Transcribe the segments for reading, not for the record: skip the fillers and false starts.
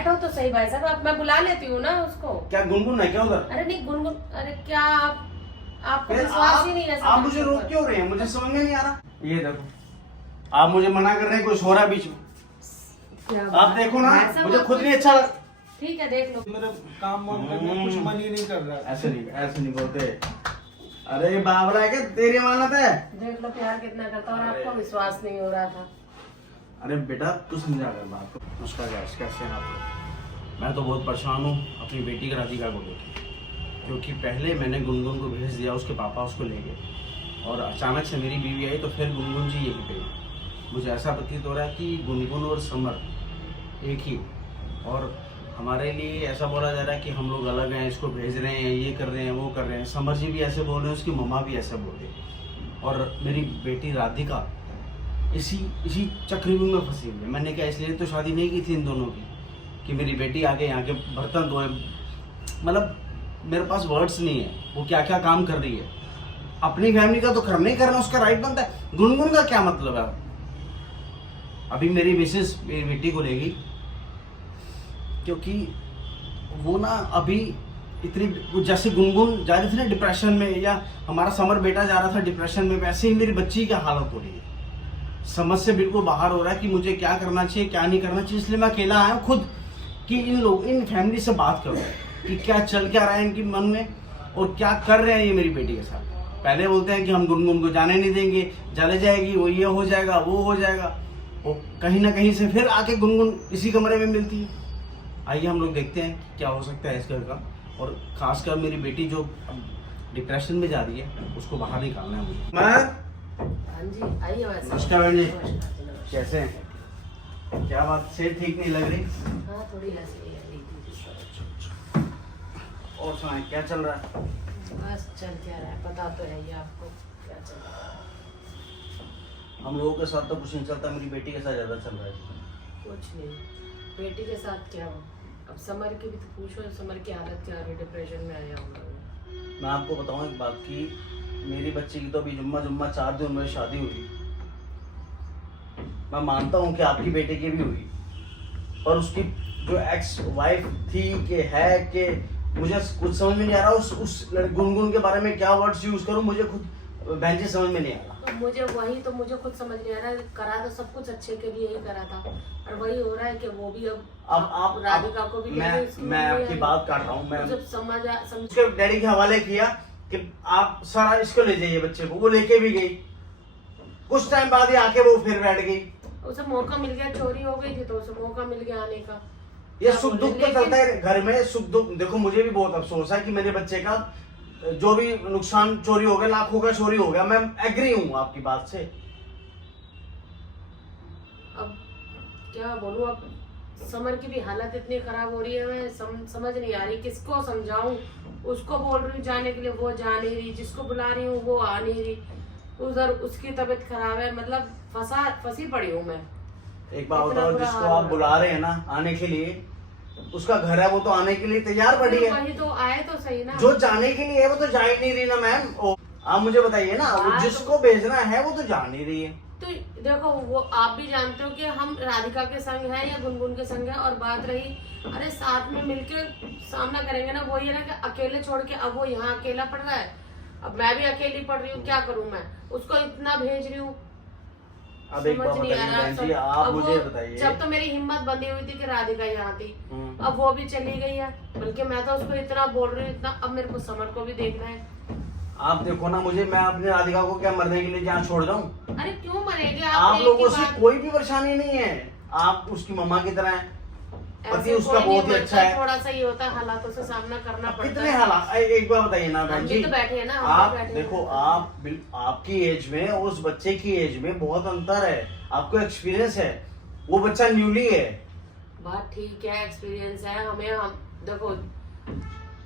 बैठो तो सही भाई साहब, अब मैं बुला लेती हूँ ना उसको। क्या गुनगुन है क्या उधर? अरे नहीं गुनगुन, अरे क्या आपको विश्वास ही नहीं है। आप मुझे रोक क्यों रहे हैं? मुझे समझ में नहीं आ रहा। ये देखो, आप मुझे मना कर रहे हैं, कुछ हो रहा है बीच में। आप देखो ना, मुझे खुद नहीं अच्छा लग। ठीक है देख लो। मेरा काम वाम करने कुछ मन ही नहीं कर रहा। ऐसे नहीं बोलते। अरे बाबरा है क्या तेरी अमानत है? देख लो प्यार कितना करता और आपको विश्वास नहीं हो रहा था। अरे बेटा तू समझा कर बात को। नमस्कार गाइस, कैसे हैं आप लोग? मैं तो बहुत परेशान हूँ अपनी बेटी का राधिका को लेकर, क्योंकि पहले मैंने गुनगुन को भेज दिया, उसके पापा उसको ले गए और अचानक से मेरी बीवी आई तो फिर गुनगुन जी यहीं पे। मुझे ऐसा प्रतीत हो रहा है कि गुनगुन और समर एक ही, और हमारे लिए ऐसा बोला जा रहा है कि हम लोग अलग हैं, इसको भेज रहे हैं, ये कर रहे हैं, वो कर रहे हैं। समर जी भी ऐसे बोल रहे हैं, उसकी मम्मा भी ऐसे बोल रही है, और मेरी बेटी राधिका इसी चक्रव्यूह में फंसी हुई है। मैंने क्या इसलिए तो शादी नहीं की थी इन दोनों की कि मेरी बेटी आगे यहाँ के बर्तन धोए। मतलब मेरे पास वर्ड्स नहीं है, वो क्या क्या काम कर रही है। अपनी फैमिली का तो करना ही करना, उसका राइट बनता है। गुनगुन का क्या मतलब है? अभी मेरी मिसेस मेरी बेटी को लेगी, क्योंकि वो ना अभी इतनी, जैसे गुनगुन जा रही थी ना डिप्रेशन में, या हमारा समर बेटा जा रहा था डिप्रेशन में, वैसे ही मेरी बच्ची की हालत हो रही है। समझ से बिल्कुल बाहर हो रहा है कि मुझे क्या करना चाहिए क्या नहीं करना चाहिए। इसलिए मैं अकेला आया हूँ खुद कि इन फैमिली से बात करूँ कि क्या चल क्या रहा है इनकी मन में और क्या कर रहे हैं ये मेरी बेटी के साथ। पहले बोलते हैं कि हम गुनगुन को जाने नहीं देंगे, चले जाएगी, वो ये हो जाएगा वो हो जाएगा, वो कहीं ना कहीं से फिर आके गुनगुन इसी कमरे में मिलती है। आइए हम लोग देखते हैं कि क्या हो सकता है इस घर का, और खासकर मेरी बेटी जो डिप्रेशन में जा रही है उसको बाहर निकालना है मुझे। हाँ जी आइए। वैसे नमस्कार बहन जी, नमस्कार। कैसे हैं? क्या बात, सेहत ठीक नहीं लग रही? हाँ थोड़ी ऐसी है। और सुनाए क्या चल रहा है? बस चल क्या रहा है पता तो है ही आपको क्या चल रहा है। हम लोगों के साथ तो कुछ नहीं चलता, मेरी बेटी के साथ ज्यादा चल रहा है। कुछ नहीं, बेटी के साथ क्या हो। अब समर की भी तो पूछो, समर की हालत क्या है, डिप्रेशन में आया हूँ। मैं आपको बताऊं एक बात की, मेरी बच्ची की तो अभी जुम्मा 4 दिन में शादी हुई। मैं मानता हूं कि आपकी बेटे की भी हुई, पर उसकी जो एक्स वाइफ थी कि है कि मुझे कुछ समझ में नहीं आ रहा उस गुनगुन के बारे में क्या वर्ड्स यूज करूं। मुझे खुद बहन जी समझ में नहीं आ रहा। तो मुझे खुद समझ नहीं आ रहा। करा तो सब कुछ अच्छे के लिए ही करा था, और वही हो रहा है कि वो भी अब आप राधिका को भी मैं आपकी बात काट रहा हूँ। मैं जब समझ उसके डैडी के हवाले किया कि आप सारा इसको ले जाइए बच्चे को, वो लेके भी गई। कुछ टाइम बाद ही आके वो फिर बैठ गई। उसे मौका मिल गया, चोरी हो गई थी तो उसे मौका मिल गया आने का। ये सुख दुख तो चलता है घर में, सुख दुख। देखो मुझे भी बहुत अफसोस है कि मेरे बच्चे का जो भी नुकसान चोरी हो गया, लाखों का चोरी हो गया। मैं एग्री हूँ आपकी बात से। अब क्या बोलूं, अब समर की भी हालत इतनी खराब हो रही है, मैं समझ नहीं आ रही किसको समझाऊं। उसको बोल रही हूँ जाने के लिए, वो जा नहीं रही। जिसको बुला रही हूँ वो आ नहीं रही। उधर उसकी तबीयत खराब है, मतलब फंसी पड़ी हूँ मैं। एक बात बताओ, जिसको आप बुला रहे हैं ना आने के लिए, उसका घर है, वो तो आने के लिए तैयार पड़ी है। वही तो आए तो सही ना। जो जाने के लिए है वो तो जा ही नहीं रही ना मैम। आप मुझे बताइए ना, वो जिसको भेजना है वो तो जा नहीं रही है। तो देखो, वो आप भी जानते हो कि हम राधिका के संग है या गुनगुन के संग है। और बात रही, अरे साथ में मिलके सामना करेंगे ना। वही है ना कि अकेले छोड़ के अब वो यहाँ अकेला पड़ रहा है। अब मैं भी अकेली पड़ रही हूँ, क्या करूँ मैं। उसको इतना भेज रही हूँ, अब एक बात बताइए बहन जी, आप मुझे बताइए। जब तो मेरी हिम्मत बंधी हुई थी कि राधिका यहाँ थी, अब वो भी चली गई है। बल्कि मैं तो उसको इतना बोल रही हूँ इतना, अब मेरे को समर को भी देखना है। आप देखो ना, मुझे, मैं अपनी राधिका को क्या मरने के लिए जहाँ छोड़ जाऊँ? अरे क्यों मरेंगे आप लोगों से कोई भी परेशानी नहीं है। आप उसकी मम्मा की तरह हैं, पति उसका बहुत ही अच्छा है। थोड़ा सा ही होता है, हालातों से सामना करना पड़ता है। कितने हालात, एक बार बताइए ना बहन जी। तो बैठे हैं ना, आप देखो, आपकी एज में और उस बच्चे की एज में बहुत अंतर है। आपको एक्सपीरियंस है, वो बच्चा न्यूली है। बात ठीक है, एक्सपीरियंस है हमें। हम देखो,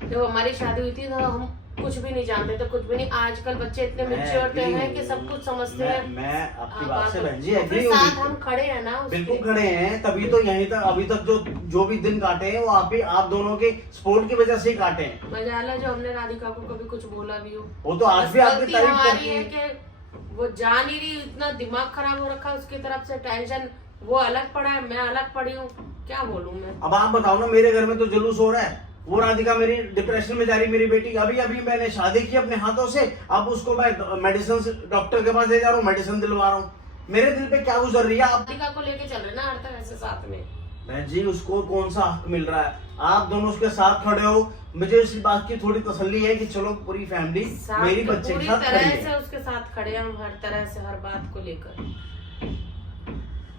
जब हमारी शादी हुई थी तो हम कुछ भी नहीं जानते थे, कुछ भी नहीं। आजकल बच्चे इतने मैच्योर हैं कि सब कुछ समझते हैं। मैं आपकी बात से बहन जी एग्री हूं। साथ हम खड़े हैं ना, बिल्कुल खड़े हैं। तभी तो यहीं तक अभी तक जो भी दिन काटे हैं वो आप दोनों के सपोर्ट की वजह से ही काटे हैं। मजाला जो हमने राधिका को कभी कुछ बोला भी हो, वो तो आज भी आपकी तारीफ करती है कि वो जा नहीं रही। इतना दिमाग खराब हो रखा है उसकी तरफ से, टेंशन। वो अलग पड़ा है, मैं अलग पड़ी हूँ। क्या बोलूं मैं? अब आप बताओ ना, मेरे घर में तो जुलूस हो रहा है। वो राधिका मेरी डिप्रेशन में जा रही, मेरी बेटी अभी अभी मैंने शादी की अपने हाथों से, अब उसको मैं मेडिसिन डॉक्टर के पास ले जा रहा हूँ, मेडिसिन दिलवा रहा हूँ। मेरे दिल पे क्या गुजर रही है? आप राधिका को लेके चल रहे ना हर तरह से साथ में। बहन जी, उसको कौन सा हक मिल रहा है? आप दोनों उसके साथ खड़े हो, मुझे इस बात की थोड़ी तसल्ली है कि चलो पूरी फैमिली मेरी बच्चे के पूरी साथ खड़ी तरह है। से उसके साथ खड़े हैं हम, हर तरह से हर बात को लेकर।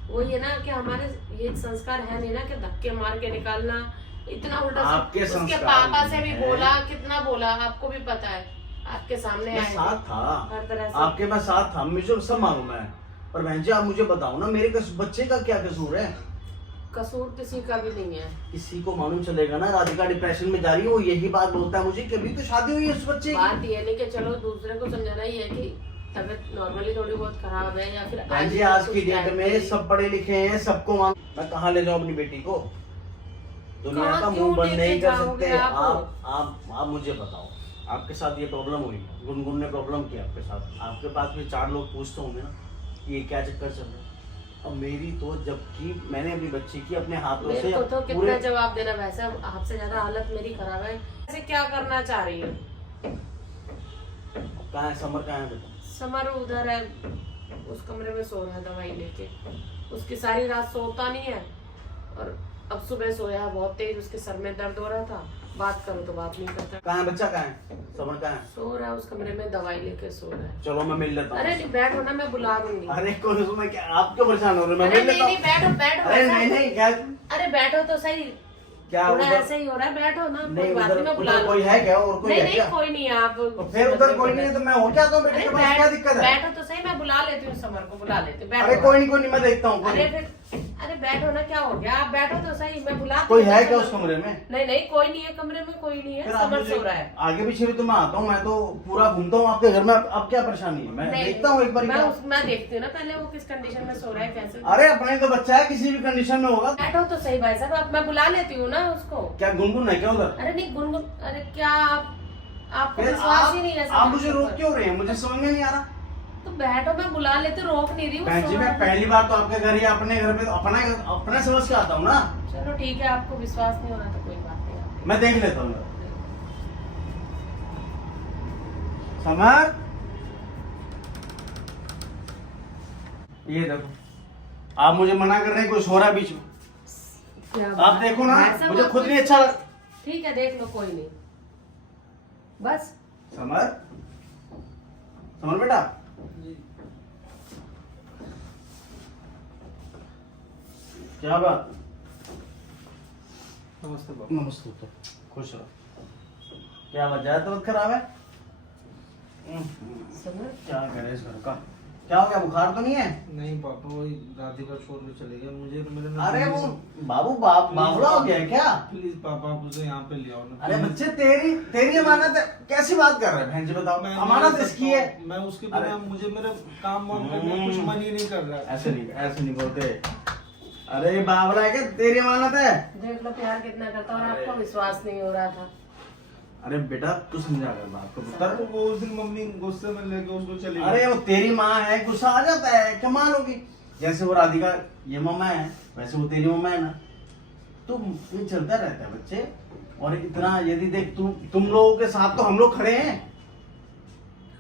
वो ये ना कि हमारे ये संस्कार है नहीं ना कि धक्के मार के निकालना, इतना उल्टा। आपके उसके संस्कार पापा से भी है। बोला, कितना बोला आपको भी पता है, आपके सामने मैं आए साथ थे, था, हर तरह से आपके मैं साथ था, मुझे सब मालूम है। पर बहन जी, आप मुझे बताओ ना, मेरे बच्चे का क्या कसूर है? कसूर किसी का भी नहीं है। किसी को मालूम चलेगा ना, राधिका डिप्रेशन में जा रही है, वो यही बात बोलता है मुझे कि अभी तो शादी हुई है उस बच्चे की। बात ये नहीं कि चलो दूसरे को समझाना ही है कि तबीयत नॉर्मली थोड़ी बहुत खराब है या फिर बहन जी, आज की डेट में सब पढ़े लिखे हैं, सबको मैं कहाँ ले जाऊँ अपनी बेटी को? दुनिया कहाँ का क्यों मुंह बंद लेके नहीं कर जाओगे सकते आप? आप मुझे बताओ, आपके साथ ये प्रॉब्लम हुई, गुनगुन ने प्रॉब्लम किया आपके साथ, आपके पास भी 4 लोग पूछते होंगे ना ये क्या चक्कर चल रहा है। अब मेरी तो, जबकि मैंने अपनी बच्ची की अपने हाथों से मेरे को तो कितना पूरे जवाब देना, वैसे आपसे ज्यादा हालत मेरी खराब है। ऐसे क्या करना चाह रही है? कहाँ है समर, कहाँ है बेटा? समर उधर है, उस कमरे में सो रहा है दवाई लेके। उसकी सारी रात सोता नहीं है और अब सुबह सोया है बहुत तेज, उसके सर में दर्द हो रहा था, बात करो तो बात नहीं करता। कहाँ है बच्चा, कहाँ है समर, कहाँ है? सो रहा है उस कमरे में, दवाई लेके सो रहा है। चलो मैं मिल लेता अरे हूँ। नहीं बैठो ना, मैं बुला दूंगी। अरे कोई उसमें क्या, आप क्यों परेशान हो रहे हो? मैं अरे मिल नहीं लेता नहीं, हूँ। बैठो बैठो। अरे ऐसा- नहीं नहीं, क्या अरे बैठो तो सही, क्या थोड़ा उधर- ऐसे ही हो रहा है, बैठो ना, कोई नहीं, बात नहीं, मैं बुला उधर कोई है क्या? और कोई नहीं है नहीं, क्या? कोई नहीं है। आप तो फिर उधर कोई नहीं है तो मैं हो क्या आता हूँ बेटे अरे के पास, क्या दिक्कत है? बैठो तो सही, मैं बुला लेती हूँ, समर को बुला लेती हूँ, बैठो। अरे कोई नहीं, मैं देखता हूँ। अरे फिर अरे बैठो ना, क्या हो गया? आप बैठो तो सही, मैं बुलाती कोई हूँ। है क्या उस कमरे में? नहीं नहीं, कोई नहीं है कमरे में, कोई नहीं है, फिर आप समर मुझे सो रहा है। आगे पीछे भी तो मैं आता हूँ, मैं तो पूरा घूमता हूँ आपके घर में। अब क्या परेशानी है? मैं नहीं, देखता हूँ एक बार क्या। मैं देखती हूँ ना पहले वो किस कंडीशन में सो रहा है, कैसे। अरे अपने तो बच्चा है, किसी भी कंडीशन में होगा। बैठो तो सही भाई साहब, अब मैं बुला लेती हूँ ना उसको। क्या गुनगुन है क्या उधर? अरे नहीं गुनगुन, अरे क्या आपको फिर विश्वास ही नहीं है? आप मुझे रोक क्यों रहे हैं? मुझे समझ में नहीं आ रहा। तो बैठो, मैं बुला लेती हूँ, रोक नहीं रही हूँ। बहन जी, सो मैं रहा है। पहली बार तो आपके घर या अपने घर में अपना समझ के आता हूँ ना। चलो ठीक है, आपको विश्वास नहीं हो रहा तो कोई बात नहीं। आप मैं देख लेता हूँ। समर, ये देखो, आप मुझे मना कर रहे हैं, कुछ हो रहा है बीच में। क्या आप बात देखो है? ना, भाई साहब, मुझे आप खुद नहीं अच्छा लग। ठीक है, देख लो, कोई नहीं, बस। समर, समर बेटा, क्या बात? नमस्ते बाबा। नमस्ते, खुश रहो। क्या वजह है? तबीयत खराब है? समझ? क्या करे इस घर का? क्या हो गया? बुखार तो नहीं है? नहीं पापा, वही राधिका छोड़ के चले गए मुझे, तो मेरे ना। अरे वो बाबू बावला हो गया है क्या? प्लीज पापा, आप उसे यहाँ पे ले आओ ना। अरे बच्चे, तेरी अमानत है, कैसी बात कर रहे हैं बहन जी? बताओ, मैं अमानत नहीं इसकी है। मैं उसके बिना, अरे। मुझे मेरा काम वाम करने में कुछ मन ही नहीं कर रहा है। ऐसे नहीं बोलते। अरे बावला है क्या? तेरी अमानत है। देख लो प्यार कितना करता और आपको विश्वास नहीं हो रहा था। अरे बेटा, तू समझा कर बात को सर, पुत्र। वो उस दिन मम्मी गुस्से में लेके उसको चली गई। अरे वो तेरी माँ है, गुस्सा आ जाता है, क्या मान होगी? जैसे वो राधिका ये मम्मा है, वैसे वो तेरी मम्मा है ना। तो ये चलता रहता है बच्चे। और इतना यदि देख, तुम लोगों के साथ तो हम लोग खड़े हैं,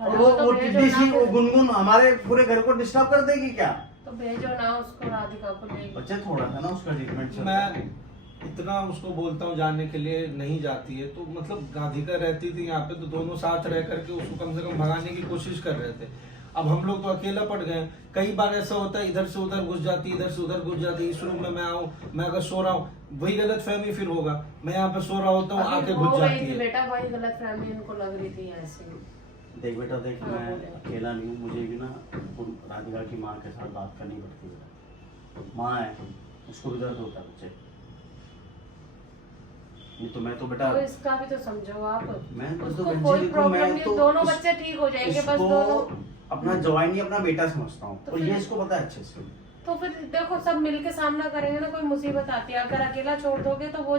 और वो तो भेजो टिड्डी ना सी, वो फिर। गुनगुन हमारे पूरे घर को डिस्टर्ब कर देगी क्या? तो भेजो ना उसको, राधिका को ले। बच्चे थोड़ा था ना उसका ट्रीटमेंट चल रहा मैं है। इतना उसको बोलता हूँ जाने के लिए, नहीं जाती है। तो मतलब राधिका रहती थी यहाँ पे, तो दोनों साथ रह करके उसको कम से कम भगाने की कोशिश कर रहे थे। अब हम लोग तो अकेला पड़ गए। कई बार ऐसा होता है, इधर से उधर घुस जाती, इधर से उधर घुस जाती। इस रूम में मैं आऊँ, मैं अगर सो रहा हूँ, वही गलत फहमी फिर होगा। मैं यहाँ पे सो रहा होता हूँ, आके अभी हो घुस गई जाती थी है। बेटा, वही गलत फहमी इनको लग रही थी ऐसे। देख बेटा, देख, हाँ, मैं बोले। अकेला नहीं हूँ, मुझे भी ना राधिका की माँ के साथ बात करनी पड़ती है। माँ है, उसको भी दर्द होता है बच्चे। नहीं तो मैं तो बेटा, तो इसका भी तो समझो आप। मैं तो उसको बहन जी कोई देखो, प्रॉब्लम मैं नहीं, तो दोनों इस- बच्चे ठीक हो जाएंगे, बस इसको दोनों। अपना जवाई नहीं, अपना बेटा समझता हूँ, तो और फिर- ये इसको पता है अच्छे से। तो फिर देखो, सब मिलके सामना करेंगे ना, कोई मुसीबत आती है। अगर अकेला छोड़ दोगे तो वो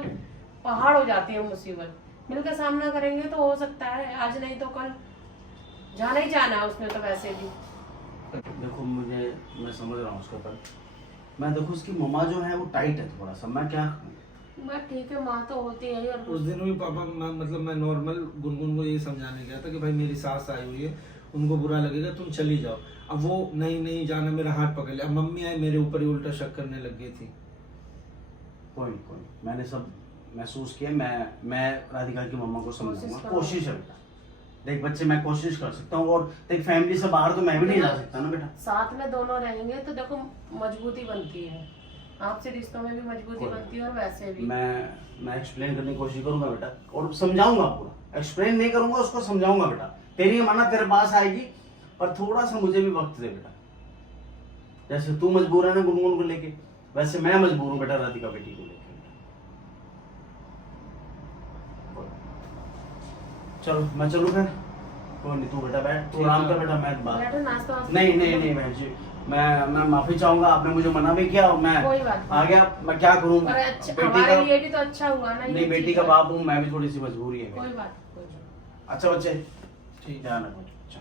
पहाड़ हो जाती है मुसीबत। मिलकर सामना करेंगे तो हो सकता है, आज नहीं तो कल जाना ही जाना है उसने तो वैसे भी। देखो, मैं समझ रहा हूँ उसका, पर मैं देखो उसकी मम्मा जो है वो टाइट है थोड़ा सा, मैं क्या करूं? मैं ठीक है, माँ तो होती है ही। और उस दिन भी पापा मतलब मैं नॉर्मल गुनगुन को यही समझाने गया था कि भाई मेरी सास आई हुई है, उनको बुरा लगेगा, तुम चली जाओ। अब वो नहीं नहीं जाना, मेरा हाथ पकड़ लिया। अब मम्मी आई मेरे ऊपर ही उल्टा शक करने लग गई थी। कोई मैंने सब महसूस किया। मैं राधिका की मम्मा को समझाऊंगा, करो। कोशिश है बेटा। देख बच्चे, मैं कोशिश कर सकता हूँ, और देख फैमिली से बाहर तो मैं भी नहीं जा सकता ना बेटा। साथ में दोनों रहेंगे तो देखो मजबूती बनती है, आपसे रिश्तों में भी मजबूती बनती है और वैसे भी। मैं एक्सप्लेन करने की कोशिश करूंगा बेटा, और समझाऊंगा पूरा। एक्सप्लेन नहीं करूंगा, उसको समझाऊंगा बेटा। तेरी मन्नत तेरे पास आएगी, पर थोड़ा सा मुझे भी वक्त दे बेटा। जैसे तू मजबूर है ना गुनगुन को लेके, वैसे मैं मजबूर हूँ बेटा राधिका बेटी को लेके। चलो मैं चलूँ फिर? कोई नहीं, तू बेटा बैठ, तू आराम कर बेटा, मैं बात। बैठो, नाश्ता वास्ता नहीं बहन जी, मैं माफी चाहूंगा, आपने मुझे मना भी किया और मैं कोई बात नहीं। आ गया। मैं क्या करूं? और अच्छा, बेटी हमारे का लिए भी तो अच्छा हुआ ना ये नहीं, बेटी चीज़। का बाप हूँ, मैं भी थोड़ी सी मजबूरी है। कोई बात नहीं। अच्छा बच्चे, ठीक है। ध्यान रखो। अच्छा।